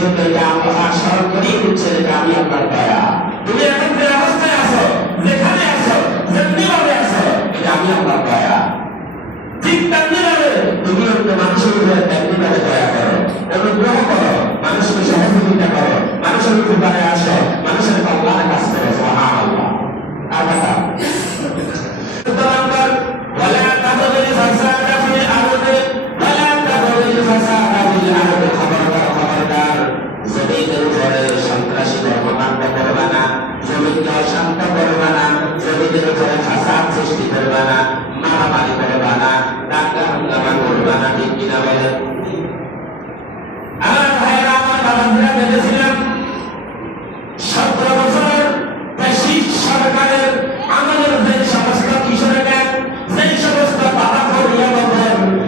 জন্য এটা আমরা স্মরণ করেই দিচ্ছে এটা আমি আপনার দয়া। তুমি এখন যে অবস্থায় আছো, যেখানে আছো, যেমনিভাবে আছো, এটা আমি আপনার দয়া। ঠিক তেমনিভাবে তুমি অন্য মানুষের উপরে তেমনিভাবে দয়া করো, অনুগ্রহ করো, মানুষকে সহযোগিতা করো, মানুষের উপকারে আসো, মানুষের কল্যাণে কাজ করো। সুবহানাল্লাহ। আর কথা ولا تبغي الفساد في الأرض ولا تبغي الفساد في الأرض খবরদার জমিনের উপরে সন্ত্রাসী কর্মকাণ্ড করবে না, জমিকে অশান্ত করবে না, জমিনের উপরে ফাসাদ সৃষ্টি করবে না, মারামারি করবে না, দাঙ্গা হাঙ্গামা করবে না। ঠিক কিনা বলেন? আমার ভাইয়েরা, আমার বাবাজিরা বলেছিলাম 17 বছর ফ্যাসিস্ট সরকারের আমাদের যে সমস্ত কিশোরেরা, সেই সমস্ত বাবা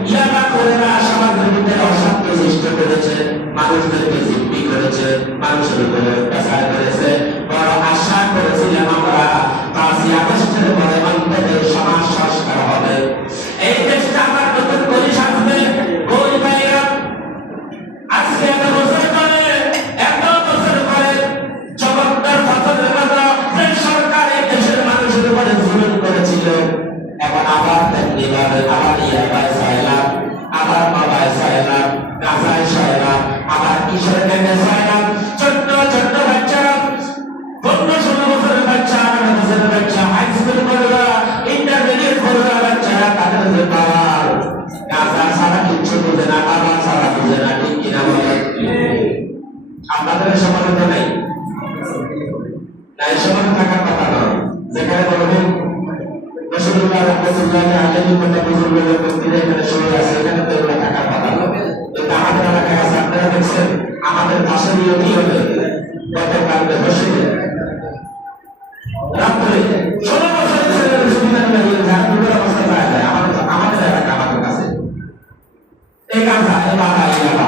ইয়াবা করেরা সমাজের ভিতরে অশান্তি সৃষ্টি করেছে, মানুষদেরকে জিম্মি করেছে, মানুষের উপরে অত্যাচার করেছে। বড় আশা করেছিলাম আমরা 5ই আগস্টের পরে অন্তত সমাজ সংস্কার হবে, এই দেশটা আমার নতুন করে সাজবে। ওই ভাইরা আজকে এত বছর পরে চমৎকার ফসলের মতো যে সরকার এই দেশের মানুষের উপরে জুলুম করেছিল, এখন আবার তেমনিভাবে আবার ইয়াবায় চাইলাম, আবার বাবায় চাইলাম, গাছায় চাইলাম, আবার কিশোর গ্যাংয়ে চাইলাম। ছোট্ট ছোট্ট বাচ্চারা, 15-16 বছরের বাচ্চা, 18 বছরের বাচ্চা, হাই স্কুল পড়ুয়া, ইন্টারমিডিয়েট পড়ুয়া বাচ্চারা, তাদের যে পাওয়ার গাছা ছাড়া কিচ্ছু বুঝে না, বাবা ছাড়া বুঝে না। ঠিক কিনা বলেন? আপনাদের সমাজে তো নাই, তাই সমাজে থাকার কথা নয়। যেখানে বলবেন রাসূলুল্লাহ রাহমাতুল্লাহি আলাইহি ওয়া সাল্লামের বক্তৃতা এখানে শুরু আছে, এখানে তো এগুলো থাকার কথা নয়। কিন্তু আমাদের এলাকায় আছে, আপনারা দেখছেন আমাদের পাশে নিয়ে কি হবে গতকালকে বসে রাত্রে 16 বছরের ছেলের সুবিধার লাগিয়ে ঝাড়খণ্ডের অবস্থা পাওয়া যায় আমাদের এলাকা, আমাদের কাছে এই গাঁজা, এই বাবা, এই বাবা